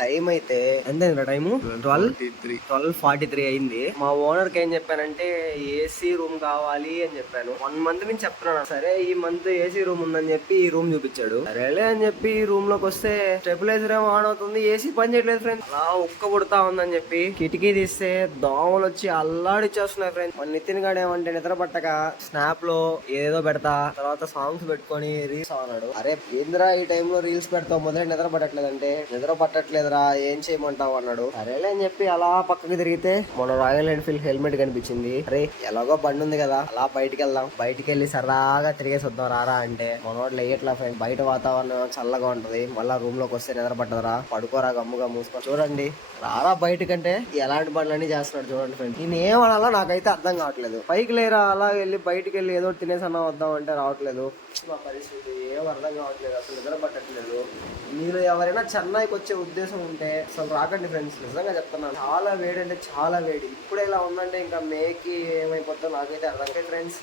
Time అయితే ఎంత time 12:43 అయింది. మా ఓనర్ కి ఏం చెప్పానంటే ఏసీ రూమ్ కావాలి అని చెప్పాను. 1 month నుంచి చెప్తున్నాను. సరే ఈ మంత్ ఏసీ రూమ్ ఉందని చెప్పి ఈ రూమ్ చూపించాడు. సరేలే అని చెప్పి ఈ రూమ్ లోకి వస్తే స్టెబిలైజర్ ఏమో ఆన్ అవుతుంది, ఏసీ పని చేయట్లేదు ఫ్రెండ్స్. అలా ఉక్క పుడతా ఉందని చెప్పి కిటికీ తీస్తే దోమలు వచ్చి అల్లాడిచ్చేస్తున్నాయి ఫ్రెండ్స్. మన నితిన్ గాడు ఏమంటే నిద్ర పట్టక స్నాప్ లో ఏదో పెడతా, తర్వాత సాంగ్స్ పెట్టుకొని రీల్స్ అన్నాడు. అరే ఏంద్రా ఈ టైంలో రీల్స్ పెడతావు, మొదలై నిద్ర పట్టట్లేదంటే నిద్ర పట్టట్లేదురా ఏం చేయమంటావు అన్నాడు. సరేలే అని చెప్పి అలా పక్కకి తిరిగితే మన రాయల్ ఎన్ఫీల్డ్ హెల్మెట్ కనిపించింది. అరే ఎలాగో బండి ఉంది కదా అలా బయటికి వెళ్దాం, బయటికి వెళ్ళి సరదాగా తిరిగేసి వద్దాం రారా అంటే మనోడు లేయట్లా ఫ్రెండ్. బయట వాతావరణం చల్లగా ఉంటది, మళ్ళా రూమ్ లోకి వస్తే నిద్ర పట్టదురా, పడుకోరా గమ్ముగా మూసుకో. చూడండి రారా బయటకంటే ఎలాంటి పనులన్నీ చేస్తున్నాడు చూడండి ఫ్రెండ్. నేను ఏమనాలో నాకైతే అర్థం కావట్లేదు. పైకి లేరా అలా వెళ్ళి బయటికి వెళ్ళి ఏదో తినేసి అన్నా వద్దాం అంటే రావట్లేదు. మా పరిస్థితి ఏం అర్థం కావట్లేదు, అసలు నిద్ర పట్టట్లేదు. మీరు ఎవరైనా చెన్నైకి వచ్చే ఉద్దేశం ఉంటే అసలు రాకండి ఫ్రెండ్స్, నిజంగా చెప్తున్నాను. చాలా వేడి అంటే చాలా వేడి. ఇప్పుడు ఇలా ఉందంటే ఇంకా మేకి ఏమైపోతుందో నాకైతే అర్థం కాదు ఫ్రెండ్స్.